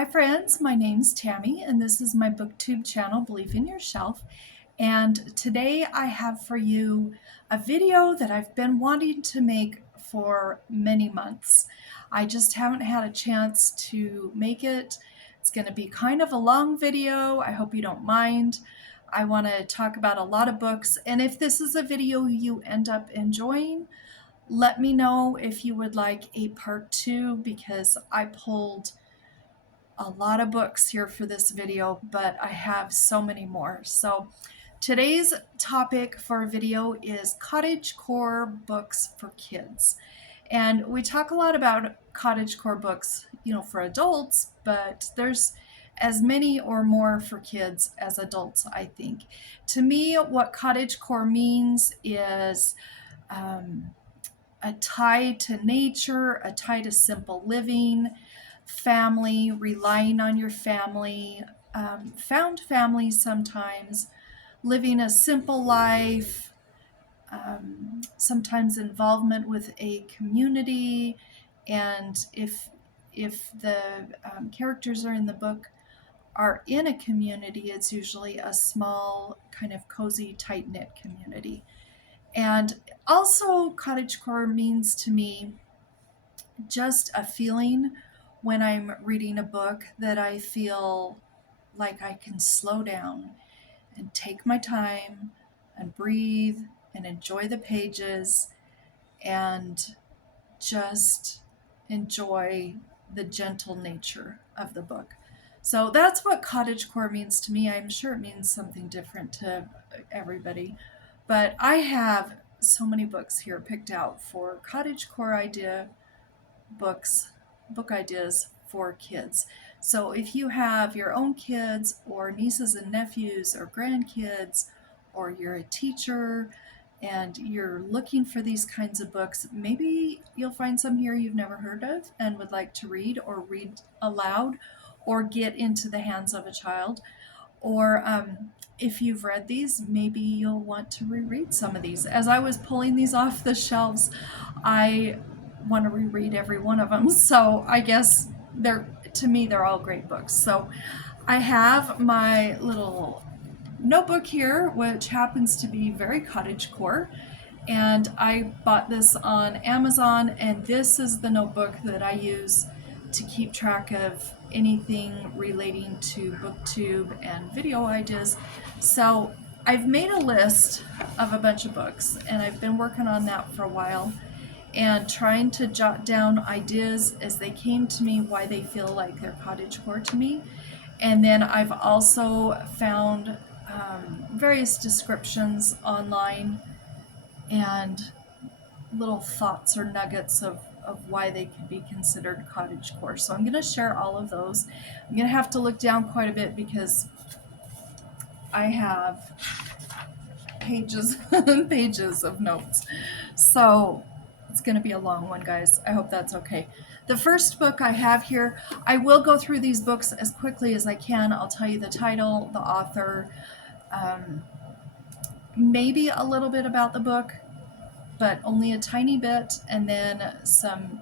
Hi friends, my name's Tammy and this is my booktube channel, Believe in Your Shelf. And today I have for you a video that I've been wanting to make for many months. I just haven't had a chance to make it. It's going to be kind of a long video. I hope you don't mind. I want to talk about a lot of books, and if this is a video you end up enjoying, let me know if you would like a part 2, because I pulled a lot of books here for this video, but I have so many more. So today's topic for a video is cottagecore books for kids. And we talk a lot about cottagecore books, for adults, but there's as many or more for kids as adults, I think. To me, what cottagecore means is a tie to nature, a tie to simple living, family, relying on your family, found family sometimes, living a simple life, sometimes involvement with a community, and if the characters are in the book are in a community, it's usually a small, kind of cozy, tight-knit community. And also, cottagecore means to me just a feeling when I'm reading a book that I feel like I can slow down and take my time and breathe and enjoy the pages and just enjoy the gentle nature of the book. So that's what cottagecore means to me. I'm sure it means something different to everybody, but I have so many books here picked out for cottagecore book ideas for kids. So if you have your own kids or nieces and nephews or grandkids, or you're a teacher and you're looking for these kinds of books, maybe you'll find some here you've never heard of and would like to read or read aloud or get into the hands of a child. Or if you've read these, maybe you'll want to reread some of these. As I was pulling these off the shelves, I want to reread every one of them. So I guess to me, they're all great books. So I have my little notebook here, which happens to be very cottagecore. And I bought this on Amazon, and this is the notebook that I use to keep track of anything relating to booktube and video ideas. So I've made a list of a bunch of books, and I've been working on that for a while and trying to jot down ideas as they came to me, why they feel like they're cottagecore to me. And then I've also found various descriptions online and little thoughts or nuggets of why they could be considered cottagecore. So I'm going to share all of those. I'm going to have to look down quite a bit because I have pages and pages of notes. So it's going to be a long one, guys. I hope that's okay. The first book I have here, I will go through these books as quickly as I can. I'll tell you the title, the author, maybe a little bit about the book, but only a tiny bit, and then some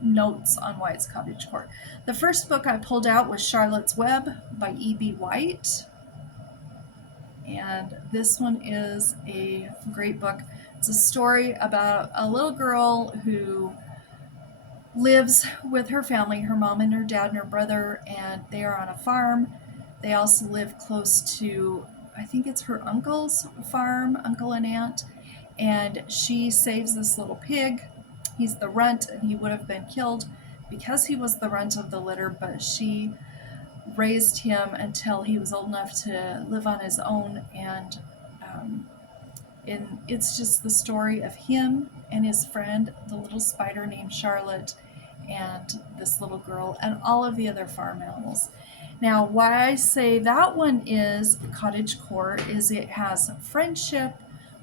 notes on why it's cottagecore. The first book I pulled out was Charlotte's Web by E.B. White. And this one is a great book. It's a story about a little girl who lives with her family, her mom and her dad and her brother, and they are on a farm. They also live close to, I think it's her uncle's farm, uncle and aunt, and she saves this little pig. He's the runt, and he would have been killed because he was the runt of the litter, but she raised him until he was old enough to live on his own. And it's just the story of him and his friend, the little spider named Charlotte, and this little girl, and all of the other farm animals. Now, why I say that one is cottagecore is it has friendship,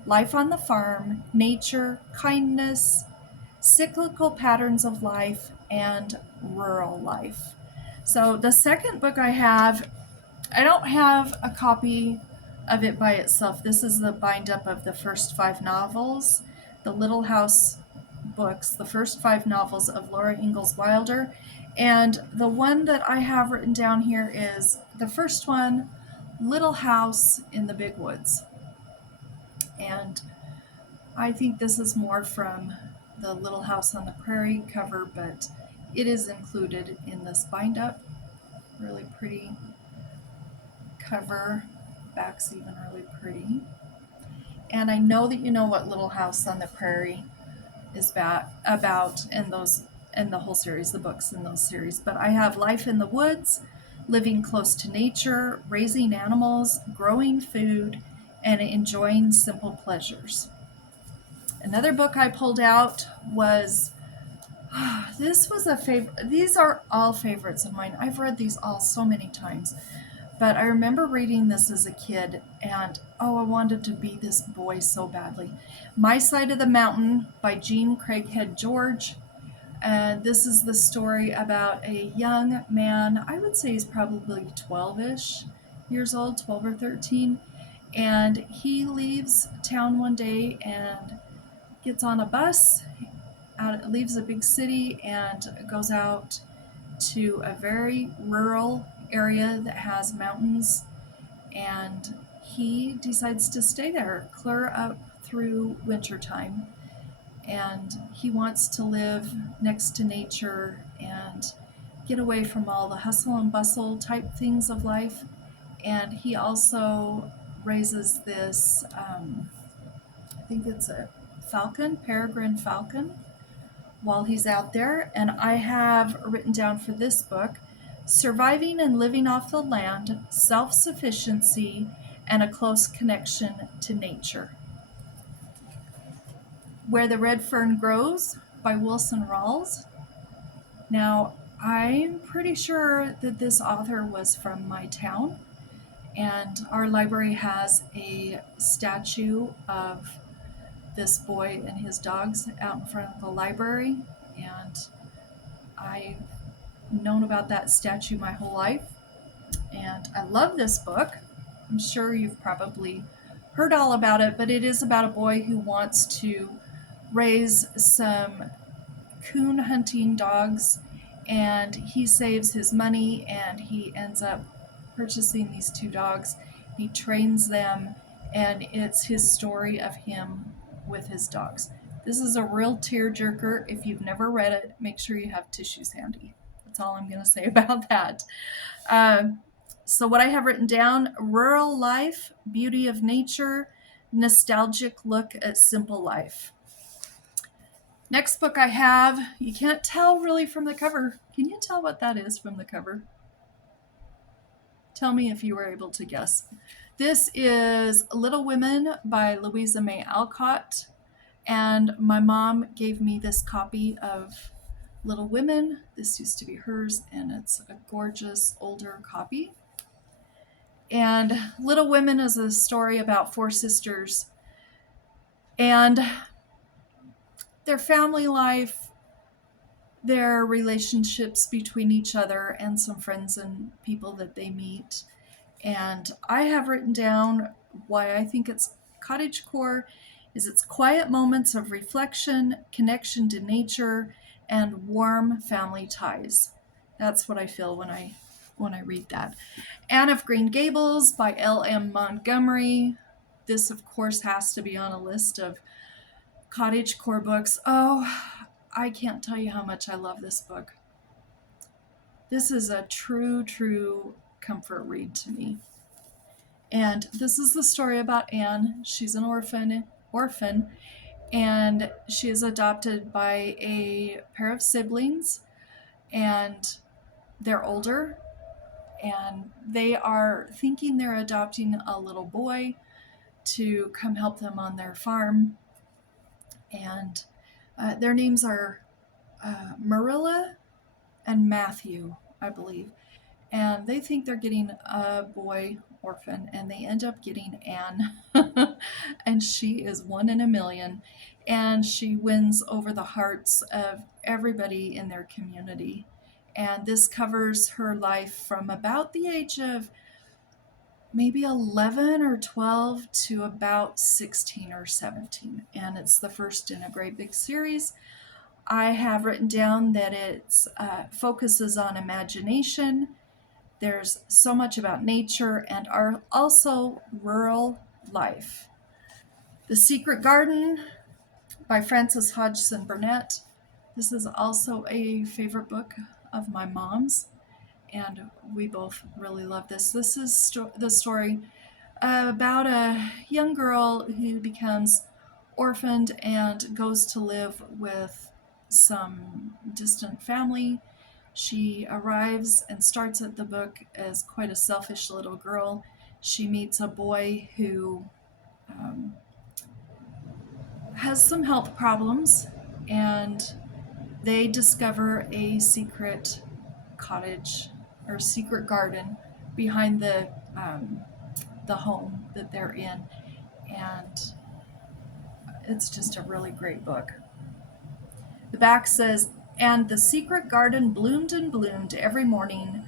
life on the farm, nature, kindness, cyclical patterns of life, and rural life. So the second book I have, I don't have a copy of it by itself. This is the bind-up of the first 5 novels, the Little House books, the first 5 novels of Laura Ingalls Wilder. And the one that I have written down here is the first one, Little House in the Big Woods. And I think this is more from the Little House on the Prairie cover, but it is included in this bind up. Really pretty cover. Back's even really pretty. And I know that you know what Little House on the Prairie is about in the whole series, the books in those series. But I have Life in the Woods, living close to nature, raising animals, growing food, and enjoying simple pleasures. Another book I pulled out was this was a favorite. These are all favorites of mine. I've read these all so many times. But I remember reading this as a kid, and oh, I wanted to be this boy so badly. My Side of the Mountain by Jean Craighead George. And this is the story about a young man, I would say he's probably 12-ish years old, 12 or 13. And he leaves town one day and gets on a bus, leaves a big city, and goes out to a very rural area that has mountains, and he decides to stay there clear up through wintertime, and he wants to live next to nature and get away from all the hustle and bustle type things of life. And he also raises this I think it's a falcon, peregrine falcon, while he's out there. And I have written down for this book, Surviving and Living Off the Land, Self-Sufficiency, and a Close Connection to Nature. Where the Red Fern Grows by Wilson Rawls. Now, I'm pretty sure that this author was from my town, and our library has a statue of this boy and his dogs out in front of the library, and I've known about that statue my whole life, and I love this book. I'm sure you've probably heard all about it, but it is about a boy who wants to raise some coon hunting dogs, and he saves his money and he ends up purchasing these two dogs. He trains them, and it's his story of him with his dogs. This is a real tearjerker. If you've never read it, make sure you have tissues handy. That's all I'm going to say about that. So what I have written down, rural life, beauty of nature, nostalgic look at simple life. Next book I have, you can't tell really from the cover. Can you tell what that is from the cover? Tell me if you were able to guess. This is Little Women by Louisa May Alcott, and my mom gave me this copy of Little Women. This used to be hers, and it's a gorgeous older copy. And Little Women is a story about four sisters and their family life, their relationships between each other, and some friends and people that they meet. And I have written down why I think it's cottagecore is its quiet moments of reflection, connection to nature, and warm family ties. That's what I feel when I read that. Anne of Green Gables by L.M. Montgomery. This, of course, has to be on a list of cottagecore books. Oh, I can't tell you how much I love this book. This is a true comfort read to me. And this is the story about Anne. She's an orphan, and she is adopted by a pair of siblings, and they're older, and they are thinking they're adopting a little boy to come help them on their farm. And their names are Marilla and Matthew, I believe. And they think they're getting a boy orphan, and they end up getting Anne. And she is one in a million. And she wins over the hearts of everybody in their community. And this covers her life from about the age of maybe 11 or 12 to about 16 or 17. And it's the first in a great big series. I have written down that it focuses on imagination. There's so much about nature and also rural life. The Secret Garden by Frances Hodgson Burnett. This is also a favorite book of my mom's, and we both really love this. This is the story about a young girl who becomes orphaned and goes to live with some distant family. She arrives and starts at the book as quite a selfish little girl. She meets a boy who um, has some health problems, and they discover a secret cottage or secret garden behind the home that they're in, and it's just a really great book. The back says, and the secret garden bloomed and bloomed every morning,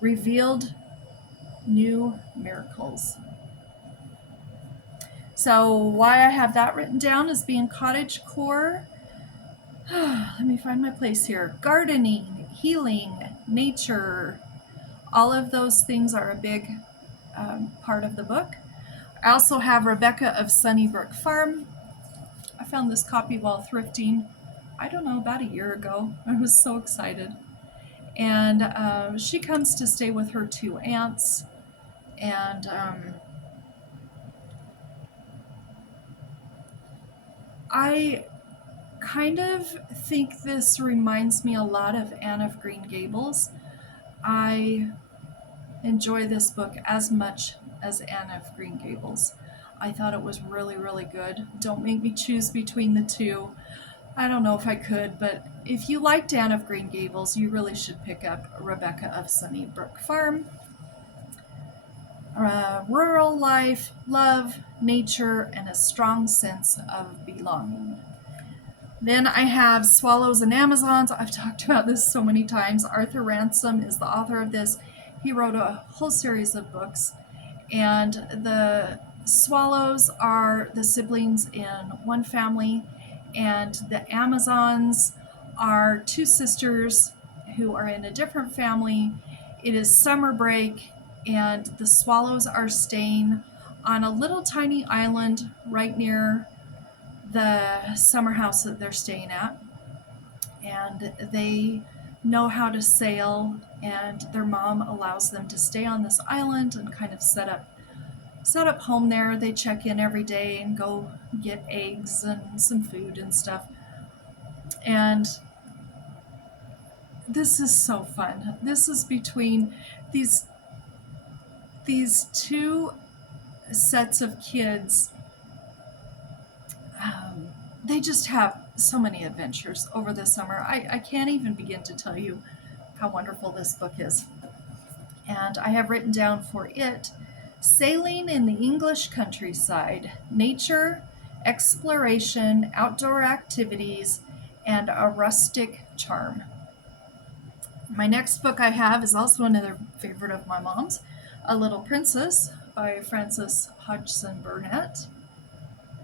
revealed new miracles. So why I have that written down as being cottagecore. Let me find my place here. Gardening, healing, nature, all of those things are a big part of the book. I also have Rebecca of Sunnybrook Farm. I found this copy while thrifting, I don't know, about a year ago. I was so excited. And she comes to stay with her two aunts. And I kind of think this reminds me a lot of Anne of Green Gables. I enjoy this book as much as Anne of Green Gables. I thought it was really, really good. Don't make me choose between the two. I don't know if I could, but if you liked Anne of Green Gables, you really should pick up Rebecca of Sunnybrook Farm. Rural life, love, nature, and a strong sense of belonging. Then I have Swallows and Amazons. I've talked about this so many times. Arthur Ransom is the author of this. He wrote a whole series of books, and the swallows are the siblings in one family, and the Amazons are two sisters who are in a different family. It is summer break, and the swallows are staying on a little tiny island right near the summer house that they're staying at, and they know how to sail, and their mom allows them to stay on this island and kind of set up home there. They check in every day and go get eggs and some food and stuff. And this is so fun. This is between these two sets of kids. They just have so many adventures over the summer. I can't even begin to tell you how wonderful this book is. And I have written down for it, Sailing in the English Countryside, Nature, Exploration, Outdoor Activities, and a Rustic Charm. My next book I have is also another favorite of my mom's, A Little Princess by Frances Hodgson Burnett.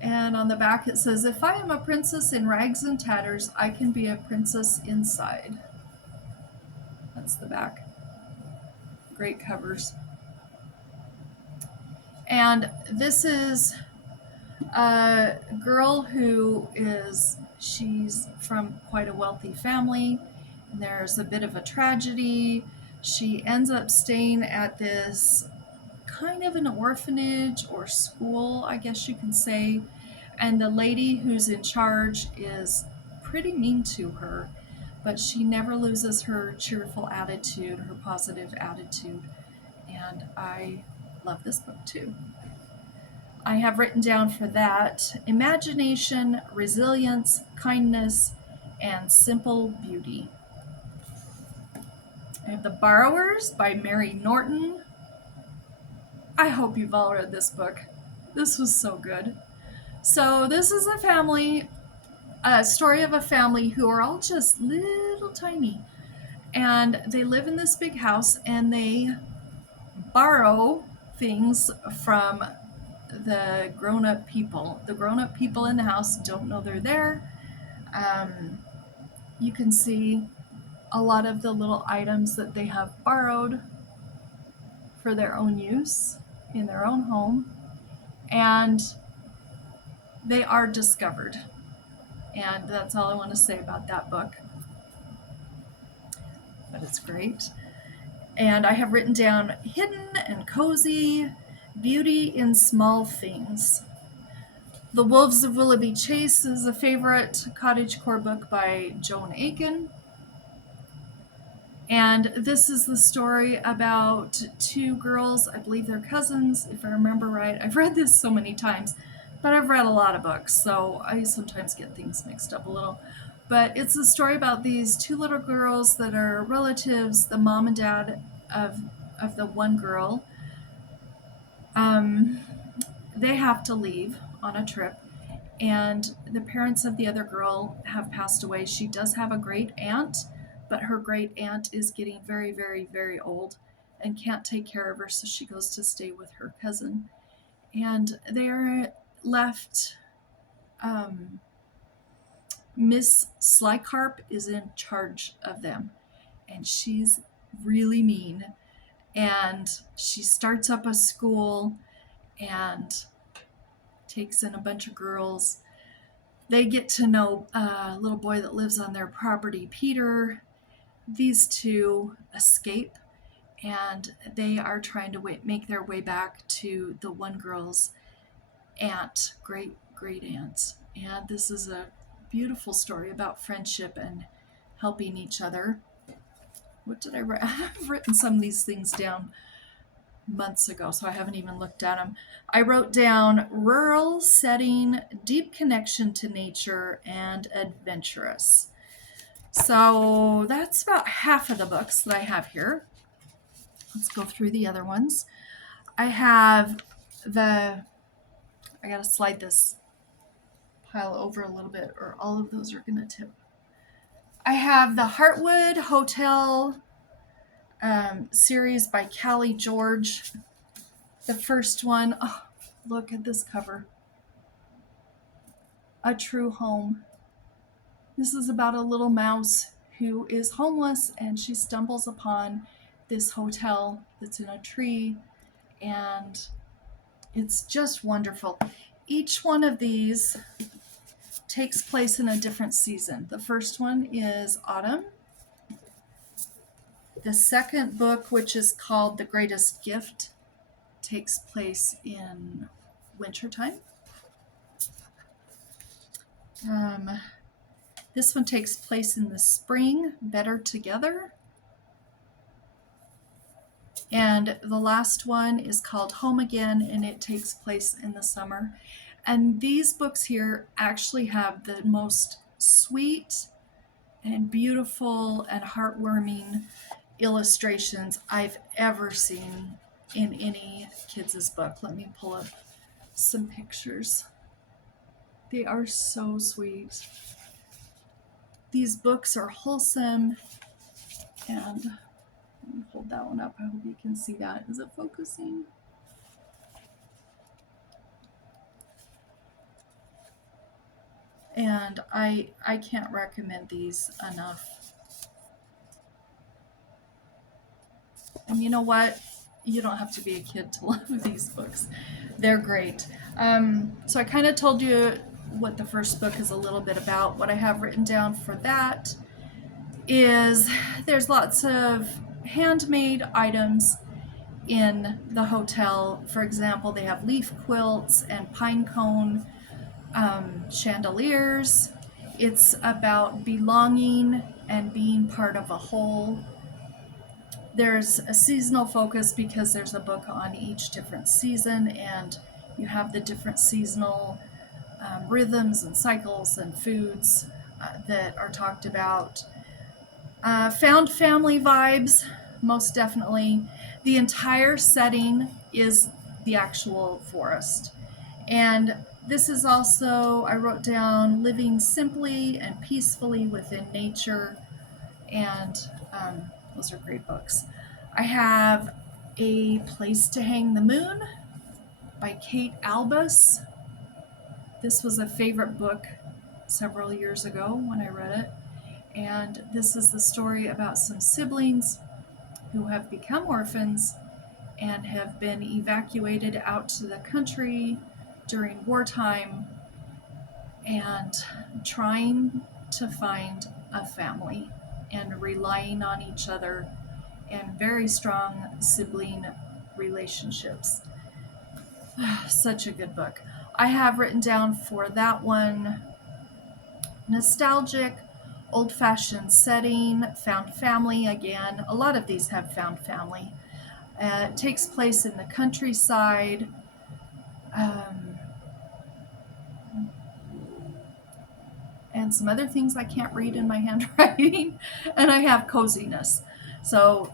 And on the back it says, if I am a princess in rags and tatters, I can be a princess inside. That's the back. Great covers. And this is a girl who she's from quite a wealthy family. And there's a bit of a tragedy. She ends up staying at this kind of an orphanage or school, I guess you can say. And the lady who's in charge is pretty mean to her, but she never loses her cheerful attitude, her positive attitude. And I love this book too. I have written down for that, Imagination, Resilience, Kindness, and Simple Beauty. I have The Borrowers by Mary Norton. I hope you've all read this book. This was so good. So this is a story of a family who are all just little tiny. And they live in this big house, and they borrow things from the grown-up people. The grown-up people in the house don't know they're there. you can see a lot of the little items that they have borrowed for their own use in their own home, and they are discovered. And that's all I want to say about that book. But it's great. And I have written down Hidden and Cozy, Beauty in Small Things. The Wolves of Willoughby Chase is a favorite cottagecore book by Joan Aiken. And this is the story about two girls, I believe they're cousins, if I remember right. I've read this so many times, but I've read a lot of books, so I sometimes get things mixed up a little. But it's a story about these two little girls that are relatives, the mom and dad of the one girl. They have to leave on a trip, and the parents of the other girl have passed away. She does have a great aunt, but her great aunt is getting very, very, very old and can't take care of her, so she goes to stay with her cousin. And they're left. Miss Slycarp is in charge of them, and she's really mean. And she starts up a school and takes in a bunch of girls. They get to know a little boy that lives on their property, Peter. These two escape, and they are trying to make their way back to the one girl's aunt, great aunt. And this is a beautiful story about friendship and helping each other. What did I write? I've written some of these things down months ago, so I haven't even looked at them. I wrote down rural setting, deep connection to nature, and adventurous. So that's about half of the books that I have here. Let's go through the other ones. I gotta slide this pile over a little bit or all of those are gonna tip. I have the Hartwood Hotel series by Kallie George. The first one, oh, look at this cover. A True Home. This is about a little mouse who is homeless, and she stumbles upon this hotel that's in a tree, and it's just wonderful. Each one of these takes place in a different season. The first one is autumn. The second book, which is called The Greatest Gift, takes place in wintertime. This one takes place in the spring, Better Together. And the last one is called Home Again, and it takes place in the summer. And these books here actually have the most sweet and beautiful and heartwarming illustrations I've ever seen in any kids' book. Let me pull up some pictures. They are so sweet. These books are wholesome, and let me hold that one up. I hope you can see that. Is it focusing? And I can't recommend these enough. And you know what? You don't have to be a kid to love these books. They're great. So I kind of told you what the first book is a little bit about. What I have written down for that is there's lots of handmade items in the hotel. For example, they have leaf quilts and pine cone chandeliers. It's about belonging and being part of a whole. There's a seasonal focus because there's a book on each different season, and you have the different seasonal rhythms and cycles and foods that are talked about. Found family vibes, most definitely. The entire setting is the actual forest. And this is also, I wrote down, living simply and peacefully within nature, and those are great books. I have A Place to Hang the Moon by Kate Albus. This was a favorite book several years ago when I read it. And this is the story about some siblings who have become orphans and have been evacuated out to the country during wartime and trying to find a family and relying on each other and very strong sibling relationships. Such a good book. I have written down for that one nostalgic, old-fashioned setting, found family again. A lot of these have found family. It takes place in the countryside. And some other things I can't read in my handwriting. And I have coziness. So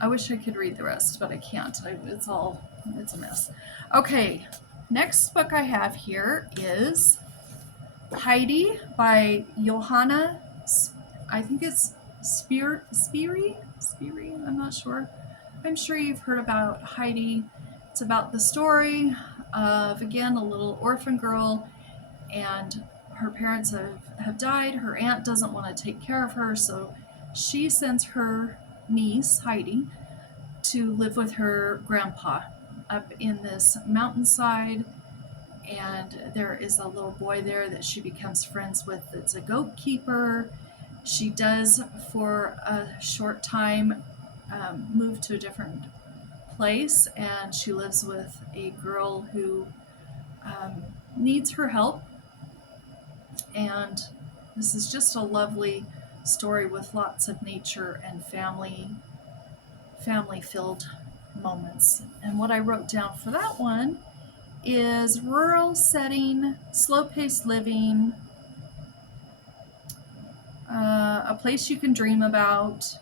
I wish I could read the rest, but I can't. It's a mess. Okay, next book I have here is Heidi by Johanna. I think it's Spyri? I'm not sure. I'm sure you've heard about Heidi. It's about the story of, again, a little orphan girl, and her parents have died. Her aunt doesn't want to take care of her, so she sends her niece, Heidi, to live with her grandpa up in this mountainside. And there is a little boy there that she becomes friends with that's a goat keeper. She does, for a short time, move to a different place, and she lives with a girl who needs her help. And this is just a lovely story with lots of nature and family-filled moments. And what I wrote down for that one is rural setting, slow-paced living, a place you can dream about.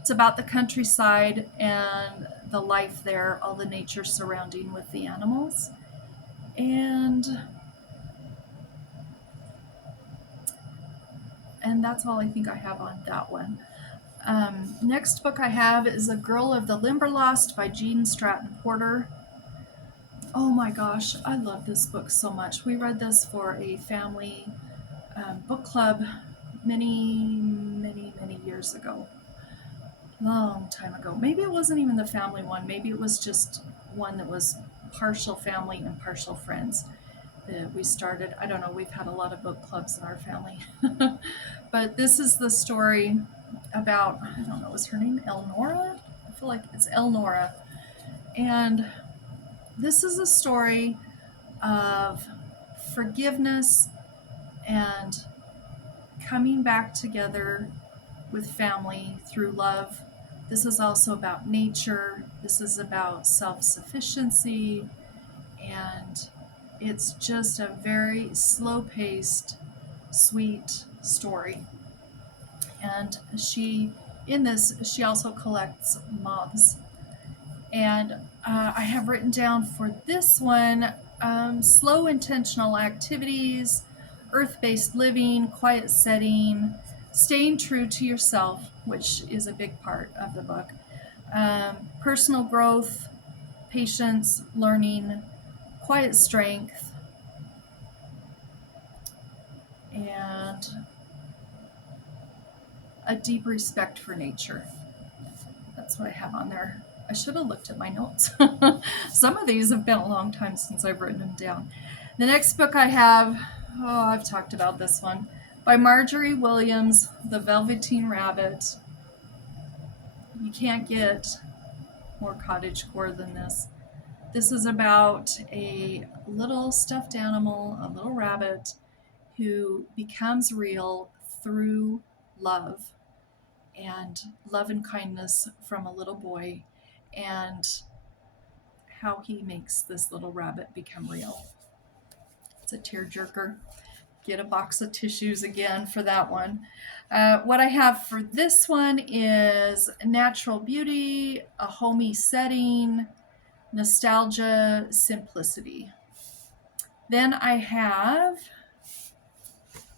It's about the countryside and the life there, all the nature surrounding with the animals. And that's all I think I have on that one. Next book I have is A Girl of the Limberlost by Jean Stratton Porter. Oh my gosh, I love this book so much. We read this for a family book club many years ago. Long time ago. Maybe it wasn't even the family one. Maybe it was just one that was partial family and partial friends that we started. I don't know. We've had a lot of book clubs in our family. But this is the story about, I don't know, is her name Elnora? I feel like it's Elnora. And this is a story of forgiveness and coming back together with family through love. This is also about nature. This is about self-sufficiency. And it's just a very slow-paced, sweet story. And she also collects moths. And I have written down for this one, slow intentional activities, earth-based living, quiet setting, staying true to yourself, which is a big part of the book, personal growth, patience, learning, quiet strength, and a deep respect for nature. That's what I have on there. I should have looked at my notes. Some of these have been a long time since I've written them down. The next book I have, I've talked about this one, by Margery Williams, The Velveteen Rabbit. You can't get more cottagecore than this. This is about a little stuffed animal, a little rabbit, who becomes real through love and kindness from a little boy, and how he makes this little rabbit become real. It's a tearjerker. Get a box of tissues again for that one. What I have for this one is natural beauty, a homey setting, nostalgia, simplicity. Then I have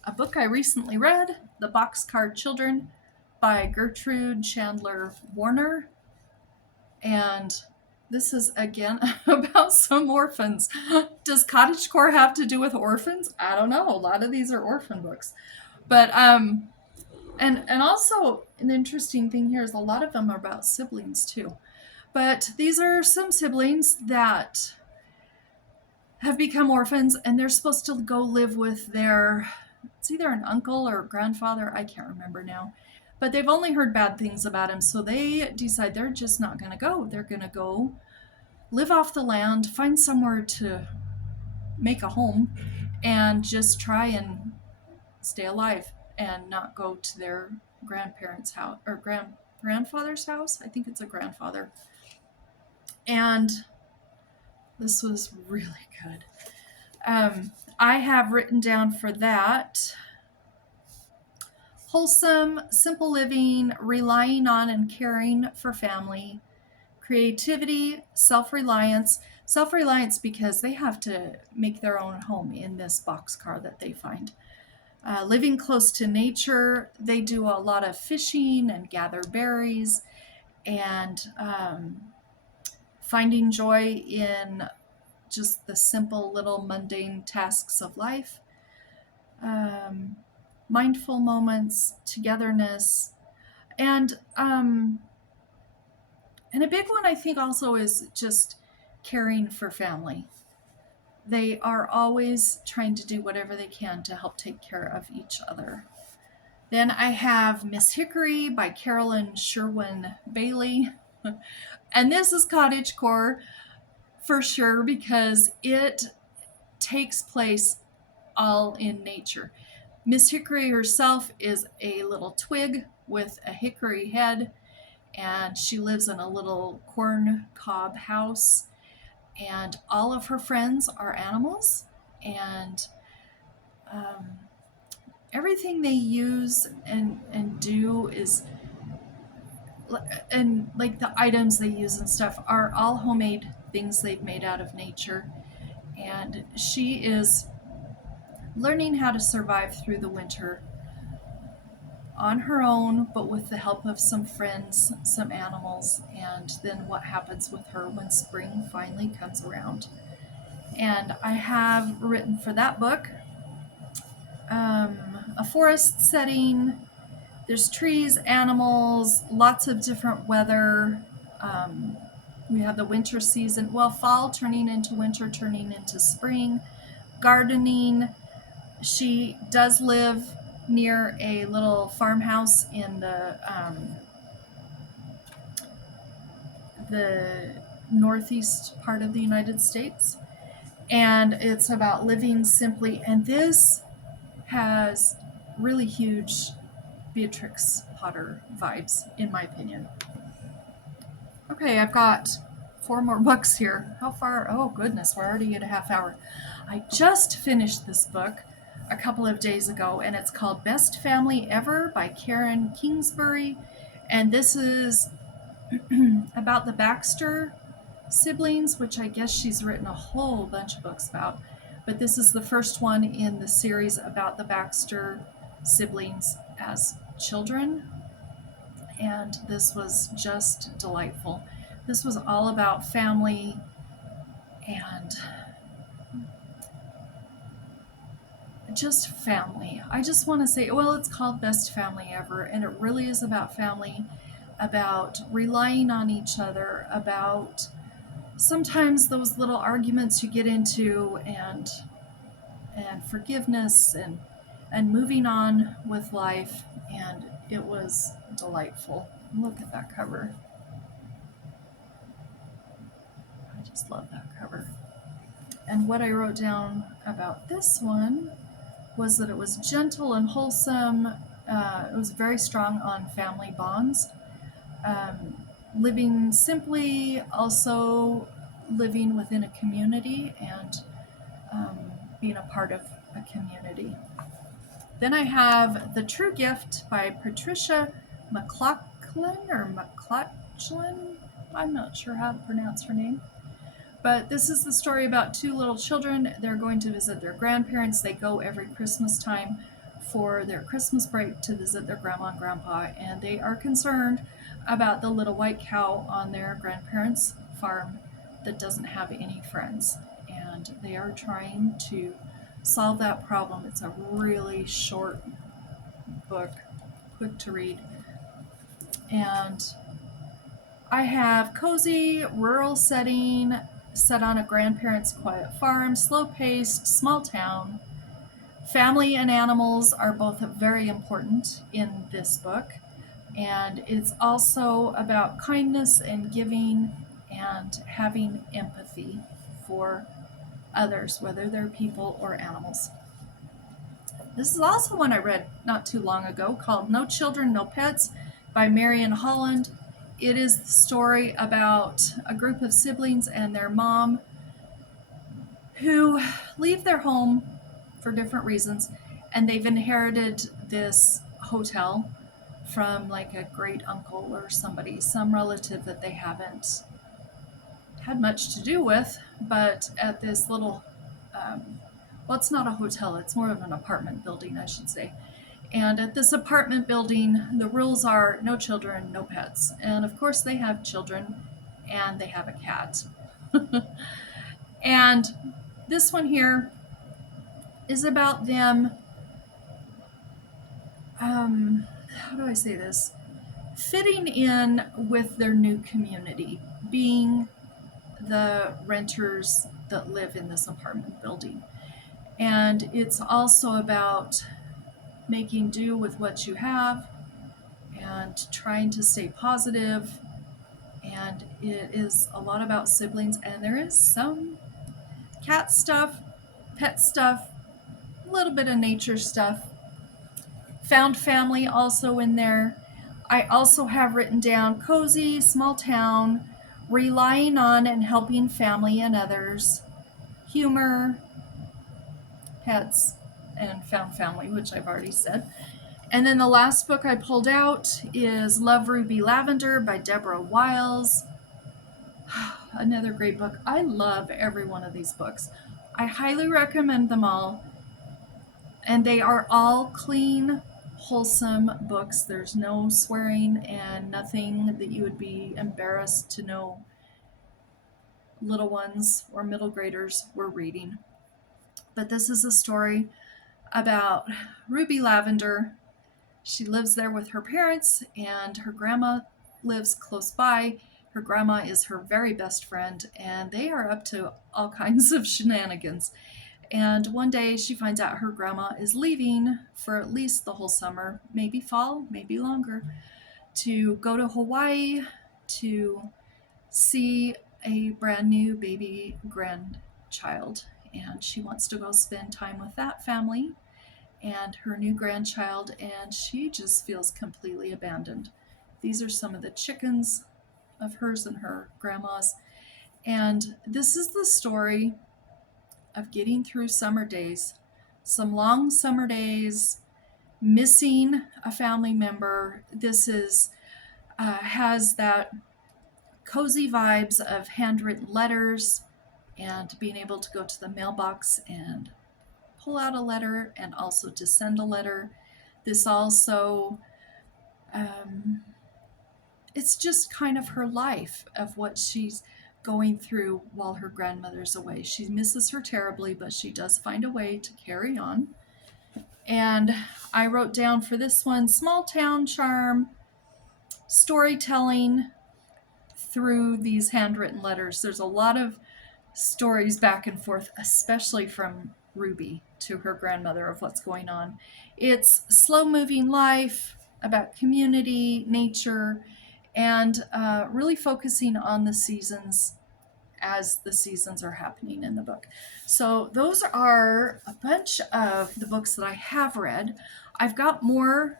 a book I recently read, The Boxcar Children by Gertrude Chandler Warner. And this is, again, about some orphans. Does cottagecore have to do with orphans? I don't know. A lot of these are orphan books. But and also an interesting thing here is a lot of them are about siblings too. But these are some siblings that have become orphans, and they're supposed to go live with their, it's either an uncle or grandfather, I can't remember now. But they've only heard bad things about him, so they decide they're just not going to go. They're going to go live off the land, find somewhere to make a home, and just try and stay alive and not go to their grandparents' house or grandfather's house. I think it's a grandfather. And this was really good. I have written down for that: wholesome, simple living, relying on and caring for family, creativity, self-reliance. Self-reliance because they have to make their own home in this boxcar that they find. Living close to nature, they do a lot of fishing and gather berries, and finding joy in just the simple little mundane tasks of life. Mindful moments, togetherness, and a big one I think also is just caring for family. They are always trying to do whatever they can to help take care of each other. Then I have Miss Hickory by Carolyn Sherwin Bailey. And this is Cottagecore for sure because it takes place all in nature. Miss Hickory herself is a little twig with a hickory head, and she lives in a little corn cob house, and all of her friends are animals, and everything they use and do is, and like the items they use and stuff are all homemade things they've made out of nature. And she is learning how to survive through the winter on her own, but with the help of some friends, some animals, and then what happens with her when spring finally comes around. And I have written for that book a forest setting. There's trees, animals, lots of different weather. We have the winter season, well, fall turning into winter, turning into spring, gardening. She does live near a little farmhouse in the northeast part of the United States. And it's about living simply. And this has really huge Beatrix Potter vibes, in my opinion. Okay, I've got 4 more books here. How far? Oh, goodness, we're already at a half hour. I just finished this book a couple of days ago, and it's called Best Family Ever by Karen Kingsbury. And this is about the Baxter siblings, which I guess she's written a whole bunch of books about. But this is the first one in the series about the Baxter siblings as children. And this was just delightful. This was all about family and just family. I just want to say, well, it's called Best Family Ever, and it really is about family, about relying on each other, about sometimes those little arguments you get into, and forgiveness and moving on with life. And it was delightful. Look at that cover. I just love that cover. And what I wrote down about this one was that it was gentle and wholesome. It was very strong on family bonds. Living simply, also living within a community, and being a part of a community. Then I have The True Gift by Patricia MacLachlan or MacLachlan. I'm not sure how to pronounce her name. But this is the story about 2 little children. They're going to visit their grandparents. They go every Christmas time for their Christmas break to visit their grandma and grandpa, and they are concerned about the little white cow on their grandparents' farm that doesn't have any friends. And they are trying to solve that problem. It's a really short book, quick to read. And I have cozy, rural setting, set on a grandparents' quiet farm, slow-paced, small town. Family and animals are both very important in this book. And it's also about kindness and giving and having empathy for others, whether they're people or animals. This is also one I read not too long ago called No Children, No Pets by Marion, Holland. It is the story about a group of siblings and their mom who leave their home for different reasons, and they've inherited this hotel from like a great uncle or somebody, some relative that they haven't had much to do with, but at this little, well, it's not a hotel, it's more of an apartment building, I should say. And at this apartment building, the rules are no children, no pets. And of course, they have children and they have a cat. And this one here is about them, how do I say this? Fitting in with their new community, being the renters that live in this apartment building. And it's also about making do with what you have and trying to stay positive. And it is a lot about siblings, and there is some cat stuff, pet stuff, a little bit of nature stuff. Found family also in there. I also have written down cozy, small town, relying on and helping family and others, humor, pets, and found family, which I've already said. And then the last book I pulled out is Love, Ruby, Lavender by Deborah Wiles. Another great book. I love every one of these books. I highly recommend them all. And they are all clean, wholesome books. There's no swearing and nothing that you would be embarrassed to know little ones or middle graders were reading. But this is a story about Ruby Lavender. She lives there with her parents, and her grandma lives close by. Her grandma is her very best friend, and they are up to all kinds of shenanigans. And one day she finds out her grandma is leaving for at least the whole summer, maybe fall, maybe longer, to go to Hawaii to see a brand new baby grandchild. And she wants to go spend time with that family and her new grandchild, and she just feels completely abandoned. These are some of the chickens of hers and her grandma's. And this is the story of getting through summer days, some long summer days, missing a family member. This is has that cozy vibes of handwritten letters and being able to go to the mailbox and pull out a letter and also to send a letter. This also, it's just kind of her life of what she's going through while her grandmother's away. She misses her terribly, but she does find a way to carry on. And I wrote down for this one, small town charm, storytelling through these handwritten letters. There's a lot of stories back and forth, especially from Ruby to her grandmother of what's going on. It's slow-moving life, about community, nature, and really focusing on the seasons as the seasons are happening in the book. So those are a bunch of the books that I have read. I've got more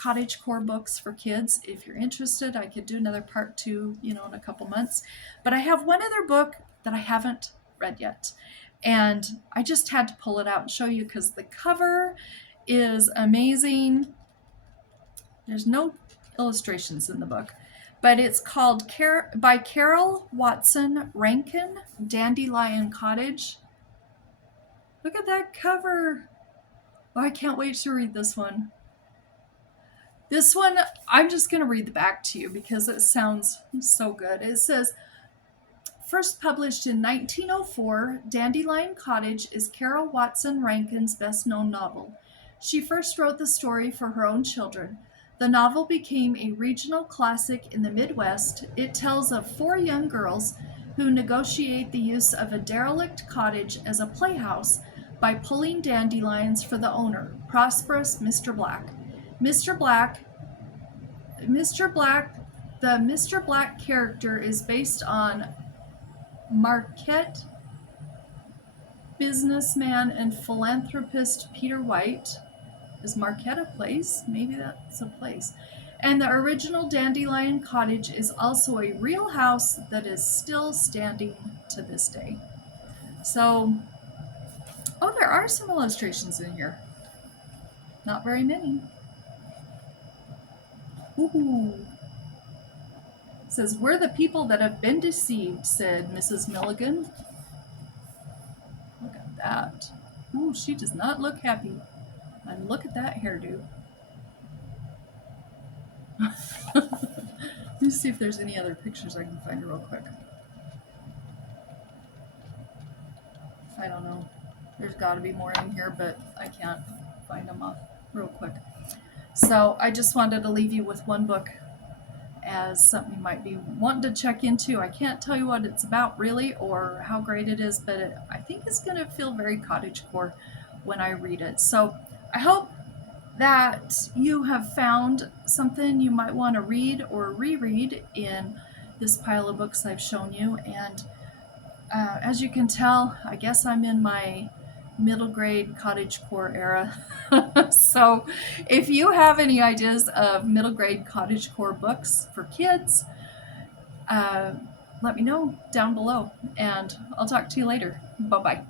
Cottagecore books for kids. If you're interested, I could do another part 2, in a couple months. But I have one other book that I haven't read yet. And I just had to pull it out and show you because the cover is amazing. There's no illustrations in the book, but it's called by Carol Watson Rankin, Dandelion Cottage. Look at that cover. Oh, I can't wait to read this one. This one, I'm just going to read the back to you because it sounds so good. It says, first published in 1904, Dandelion Cottage is Carol Watson Rankin's best-known novel. She first wrote the story for her own children. The novel became a regional classic in the Midwest. It tells of 4 young girls who negotiate the use of a derelict cottage as a playhouse by pulling dandelions for the owner, prosperous Mr. Black. Mr. Black, Mr. Black, the Mr. Black character is based on Marquette businessman and philanthropist Peter White. Is Marquette a place? Maybe that's a place. And the original Dandelion Cottage is also a real house that is still standing to this day. So, oh, there are some illustrations in here. Not very many. Ooh. It says, "We're the people that have been deceived," said Mrs. Milligan. Look at that. Ooh, she does not look happy. And look at that hairdo. Let me see if there's any other pictures I can find real quick. I don't know. There's got to be more in here, but I can't find them off real quick. So I just wanted to leave you with one book as something you might be wanting to check into. I can't tell you what it's about really or how great it is, but I think it's going to feel very cottagecore when I read it. So I hope that you have found something you might want to read or reread in this pile of books I've shown you. And as you can tell, I guess I'm in my middle grade cottagecore era. So if you have any ideas of middle grade cottagecore books for kids, let me know down below, and I'll talk to you later. Bye-bye.